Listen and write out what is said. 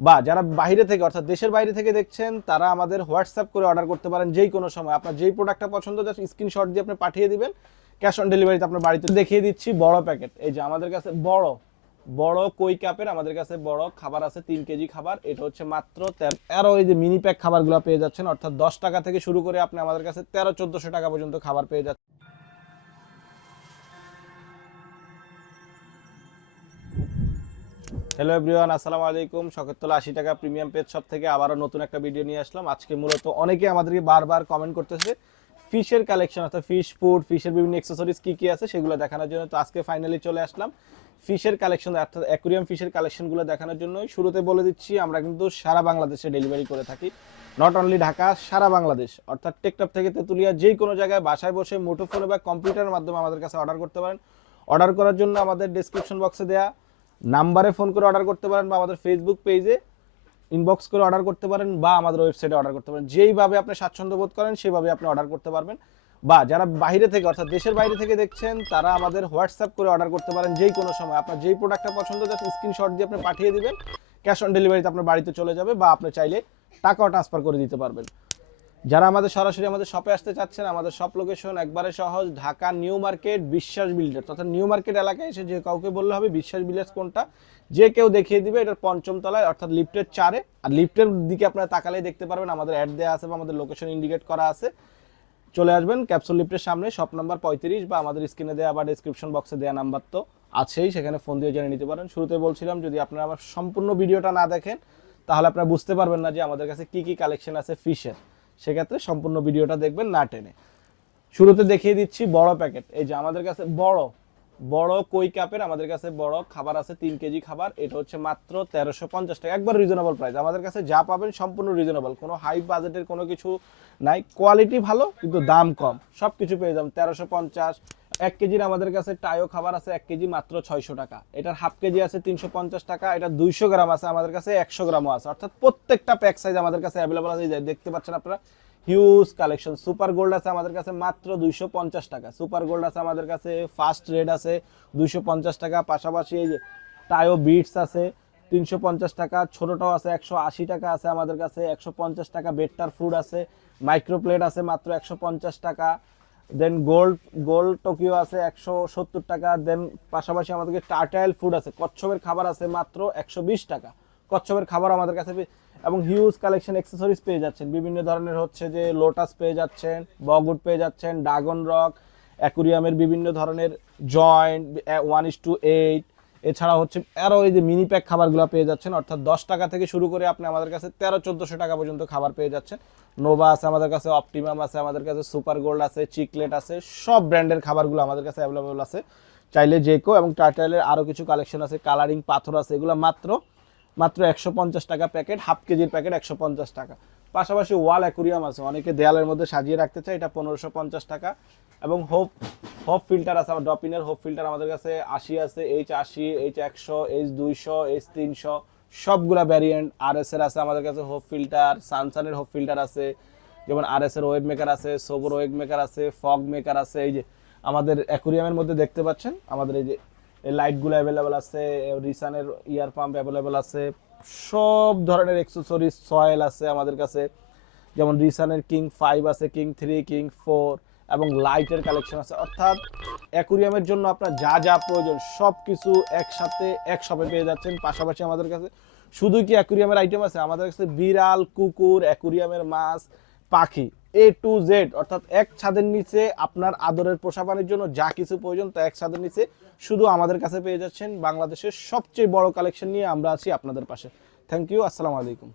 বা যারা বাইরে থেকে, অর্থাৎ দেশের বাইরে থেকে দেখছেন, তারা আমাদের হোয়াটসঅ্যাপ করে অর্ডার করতে পারেন যেই কোনো সময়। আপনার যেই প্রোডাক্টটা পছন্দ জাস্ট স্ক্রিনশট দিয়ে আপনি পাঠিয়ে দিবেন। ক্যাশ অন ডেলিভারিতে আপনার বাড়িতে দেখিয়ে দিচ্ছি বড় প্যাকেট এই যে আমাদের কাছে বড় বড় কই কাপের আমাদের কাছে বড় খাবার আছে, তিন কেজি খাবার। এটা হচ্ছে মাত্র তেরো এই যে মিনি প্যাক খাবারগুলো পেয়ে যাচ্ছেন, অর্থাৎ দশ টাকা থেকে শুরু করে আপনি আমাদের কাছে তেরো, চোদ্দশো টাকা পর্যন্ত খাবার পেয়ে যাচ্ছেন। হ্যালো এভরিওয়ান আসসালামু আলাইকুম। শখেরতলা আশি টাকা প্রিমিয়াম পেজ শপ থেকে আবারও নতুন একটা ভিডিও নিয়ে আসলাম। আজকে মূলত অনেকে আমাদেরকে বারবার কমেন্ট করতেছে ফিশের কালেকশন অর্থাৎ ফিশ ফুড ফিশের বিভিন্ন অ্যাক্সেসরিজ কি কি আছে সেগুলো দেখানোর জন্য। তো আজকে ফাইনালি চলে আসলাম ফিশের কালেকশন অর্থাৎ অ্যাকুরিয়াম ফিশের কালেকশনগুলো দেখানোর জন্য শুরুতে বলে দিচ্ছি, আমরা কিন্তু সারা বাংলাদেশে ডেলিভারি করে থাকি। নট অনলি ঢাকা, সারা বাংলাদেশ। অর্থাৎ টেকটপ থেকে তেতুলিয়া যে কোনো জায়গায় বাসায় বসে মুঠোফোনে বা কম্পিউটারের মাধ্যমে আমাদের কাছে অর্ডার করতে পারেন। অর্ডার করার জন্য আমাদের ডিসক্রিপশন বক্সে দেওয়া নাম্বারে ফোন করে অর্ডার করতে পারেন বা আমাদের ফেসবুক পেজে ইনবক্স করে অর্ডার করতে পারেন বা আমাদের ওয়েবসাইটে অর্ডার করতে পারেন। যেইভাবে আপনি স্বাচ্ছন্দ্য বোধ করেন, সেভাবে আপনি অর্ডার করতে পারবেন। বা যারা বাইরে থেকে অর্থাৎ দেশের বাইরে থেকে দেখছেন, তারা আমাদের হোয়াটসঅ্যাপ করে অর্ডার করতে পারেন যেই কোনো সময়। আপনার যেই প্রোডাক্টটা পছন্দ জাস্ট স্ক্রিনশট দিয়ে আপনি পাঠিয়ে দিবেন ক্যাশ অন ডেলিভারিতে আপনার বাড়িতে চলে যাবে বা আপনি চাইলে টাকাও ট্রান্সফার করে দিতে পারবেন। যারা আমাদের সরাসরি আমাদের শপে আসতে চাচ্ছেন, আমাদের শপ লোকেশন একবারে সহজ, Dhaka new market Biswas builder অর্থাৎ নিউ মার্কেট এলাকায় এসে যে কাউকে বললে হবে বিশ্বাস বিল্ডার্স কোনটা? যে কেউ দেখিয়ে দিবে, এটার পঞ্চম তলায়, অর্থাৎ লিফটের চারে। আর লিফটের দিকে আপনারা তাকালেই দেখতে পারবেন, আমাদের অ্যাড দেওয়া আছে বা আমাদের লোকেশন ইন্ডিকেট করা আছে। চলে আসবেন ক্যাপসুল লিফটের সামনে শপ নাম্বার পঁয়ত্রিশ বা আমাদের স্ক্রিনে দেওয়া বা ডিসক্রিপশন বক্সে দেওয়া নাম্বার তো আছেই, সেখানে ফোন দিয়ে জেনে নিতে পারেন। শুরুতে বলছিলাম, যদি আপনারা আমার সম্পূর্ণ ভিডিওটা না দেখেন, তাহলে আপনারা বুঝতে পারবেন না যে আমাদের কাছে কি কি কালেকশন আছে ফিশের সেক্ষেত্রে সম্পূর্ণ ভিডিওটা দেখবেন না টেনে। শুরুতে দেখিয়ে দিচ্ছি বড় প্যাকেট। এই যে আমাদের কাছে বড় বড় কই কাপের আমাদের কাছে বড় খাবার আছে, তিন কেজি খাবার। এটা হচ্ছে মাত্র তেরোশো পঞ্চাশ টাকা, একবার রিজনেবল প্রাইস আমাদের কাছে যা পাবেন সম্পূর্ণ রিজনেবল কোনো হাই বাজেটের কোনো কিছু নাই। কোয়ালিটি ভালো, কিন্তু দাম কম। সব কিছু পেয়ে যাবেন তেরোশো পঞ্চাশ এক কেজির আমাদের কাছে টায়ো খাবার আছে এক কেজি মাত্র ছয়শো টাকা। এটার হাফ কেজি আছে তিনশো পঞ্চাশ টাকা, এটা দুইশো গ্রাম আছে, আমাদের কাছে একশো গ্রামও আছে। অর্থাৎ প্রত্যেকটা প্যাক সাইজ আমাদের কাছে অ্যাভেলেবল আছে। দেখতে পাচ্ছেন আপনারা হিউজ কালেকশন সুপার গোল্ড আছে আমাদের কাছে মাত্র দুইশো পঞ্চাশ টাকা। সুপার গোল্ড আছে আমাদের কাছে ফার্স্ট রেড আছে দুইশো পঞ্চাশ টাকা। পাশাপাশি এই যে টায়ো বিটস আছে তিনশো পঞ্চাশ টাকা। ছোটোটাও আছে একশো আশি টাকা আছে আমাদের কাছে, একশো পঞ্চাশ টাকা। বেটার ফুড আছে মাইক্রোপ্লেট আছে মাত্র একশো পঞ্চাশ টাকা। দেন গোল্ড গোল্ড টোকিও আছে একশো সত্তর টাকা। দেন পাশাপাশি আমাদেরকে টার্টাইল ফুড আছে। কচ্ছপের খাবার আছে মাত্র একশো বিশ টাকা। কচ্ছপের খাবার আমাদের কাছে এবং হিউজ কালেকশন অ্যাক্সেসরিজ পেয়ে যাচ্ছেন। বিভিন্ন ধরনের হচ্ছে যে লোটাস পেয়ে যাচ্ছেন বগুড পেয়ে যাচ্ছেন ড্রাগন রক অ্যাকুরিয়ামের বিভিন্ন ধরনের joint one is two eight এছাড়া হচ্ছে আরও এই যে মিনি প্যাক খাবারগুলো পেয়ে যাচ্ছেন, অর্থাৎ দশ টাকা থেকে শুরু করে আপনি আমাদের কাছে তেরো, চোদ্দোশো টাকা পর্যন্ত খাবার পেয়ে যাচ্ছেন। নোভা আছে আমাদের কাছে অপটিমাম আছে আমাদের কাছে সুপার গোল্ড আছে চিকলেট আছে, সব ব্র্যান্ডের খাবারগুলো আমাদের কাছে অ্যাভেলেবল আছে। চাইলে জেকো এবং টার্টাইলের আরও কিছু কালেকশন আছে কালারিং পাথর আছে, এগুলো মাত্র মাত্র একশো পঞ্চাশ টাকা প্যাকেট হাফ কেজির প্যাকেট একশো পঞ্চাশ টাকা। পাশাপাশি ওয়াল অ্যাকুরিয়াম আছে। অনেকে দেয়ালের মধ্যে সাজিয়ে রাখতে চায়, এটা পনেরোশো পঞ্চাশ টাকা। এবং হোপ হোপ ফিল্টার আছে, আমার ডপিনের হোপ ফিল্টার আমাদের কাছে আশি আছে, এইচ আশি, এইচ একশো, এইচ দুইশো, এইচ তিনশো, সবগুলা ভ্যারিয়েন্ট আর এস এর আছে আমাদের কাছে হোপ ফিল্টার, সানসানের হোপ ফিল্টার আছে, যেমন আর এস এর ওয়েব মেকার আছে, সোবর ওয়েব মেকার আছে, ফগ মেকার আছে, এই যে আমাদের অ্যাকুরিয়ামের মধ্যে দেখতে পাচ্ছেন? আমাদের এই যে লাইটগুলো অ্যাভেলেবেল আছে, রিসানের ইয়ার পাম্প অ্যাভেলেবেল আছে সব ধরনের এক্সেসরিজ সয়েল আছে আমাদের কাছে। যেমন রিসানের কিং ফাইভ আছে কিং থ্রি কিং ফোর এবং লাইটের কালেকশন আছে। অর্থাৎ অ্যাকুরিয়ামের জন্য আপনার যা যা প্রয়োজন সব কিছু একসাথে এক শপে পেয়ে যাচ্ছেন পাশাপাশি আমাদের কাছে। শুধু কি অ্যাকুরিয়ামের আইটেম আছে? আমাদের কাছে বিড়াল, কুকুর অ্যাকুরিয়ামের মাছ, পাখি। এ টু জেড অর্থাৎ এক ছাদের নিচে আপনার আদরের পোষা জন্য যা কিছু প্রয়োজন তা এক ছাদের নিচে শুধু আমাদের কাছে পেয়ে যাচ্ছেন বাংলাদেশের সবচেয়ে বড় কালেকশন নিয়ে আমরা আছি আপনাদের পাশে। থ্যাংক ইউ আসসালামু আলাইকুম।